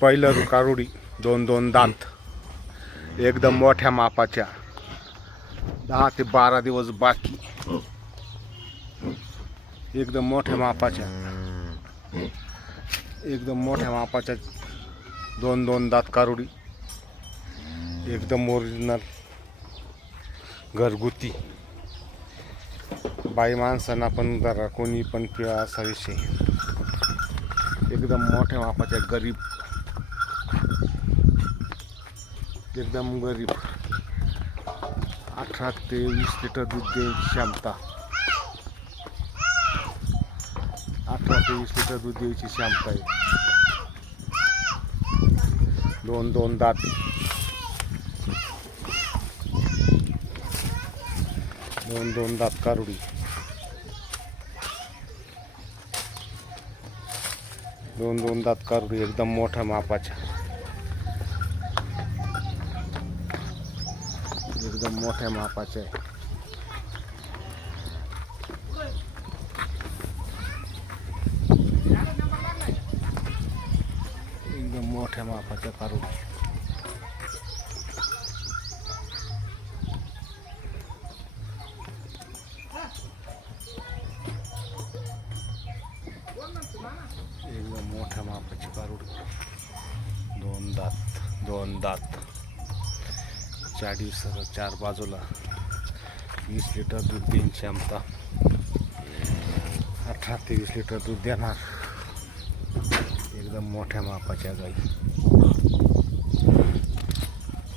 पहिलं कारुडी, दोन दोन दात, एकदम मोठ्या मापाच्या, 10 ते 12 दिवस बाकी, एकदम मोठ्या मापाच्या, एकदम मोठ्या मापाच्या दोन दोन दात कारुडी, एकदम ओरिजिनल घरगुती. बाई माणसांना पण जरा कोणी पण पिळा असा विषय. एकदम मोठ्या मापाच्या गरीब, एकदम गरीब. 18 ते 20 लिटर दूध द्यायची क्षमता, 18 ते 20 लिटर दूध द्यायची क्षमता आहे. दोन दोन दात, दोन दोन दात कारुडी, दोन दोन दात कारुडी, एकदम मोठ्या मापाच्या, एकदम मोठ्या मापाच्या आहे. एकदम मोठ्या मापाच्या कारुडी. एकदम मोठ्या मापाची कारुडी, दोन दात, 4 दिवसाचा, 4 बाजूला, 20 लिटर दूध देण्याची क्षमता, 18 ते 20 लिटर दूध देणार. एकदम मोठ्या मापाच्या गाई,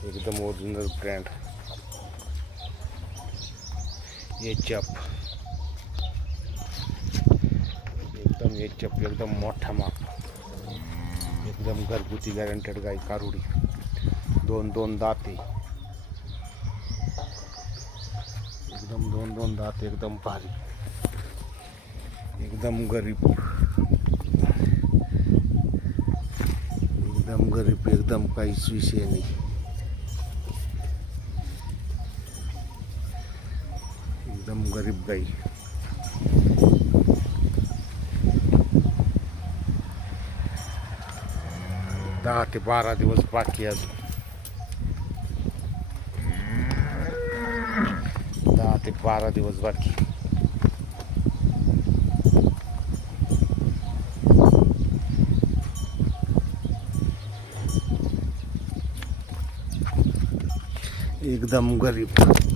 एकदम ओरिजिनल ब्रँड एचएफ, एकदम मोठा माप, एकदम घरगुती गॅरंटेड गाई कारुडी, दोन दोन दाते, एकदम दोन दोन दात, एकदम भारी, एकदम गरीब, एकदम गरीब, एकदम काहीच विषय नाही. एकदम गरीब गाई. दहा ते 12 दिवस बाकी, अजून 10 ते 12 दिवस बाकी. एकदम गरीब.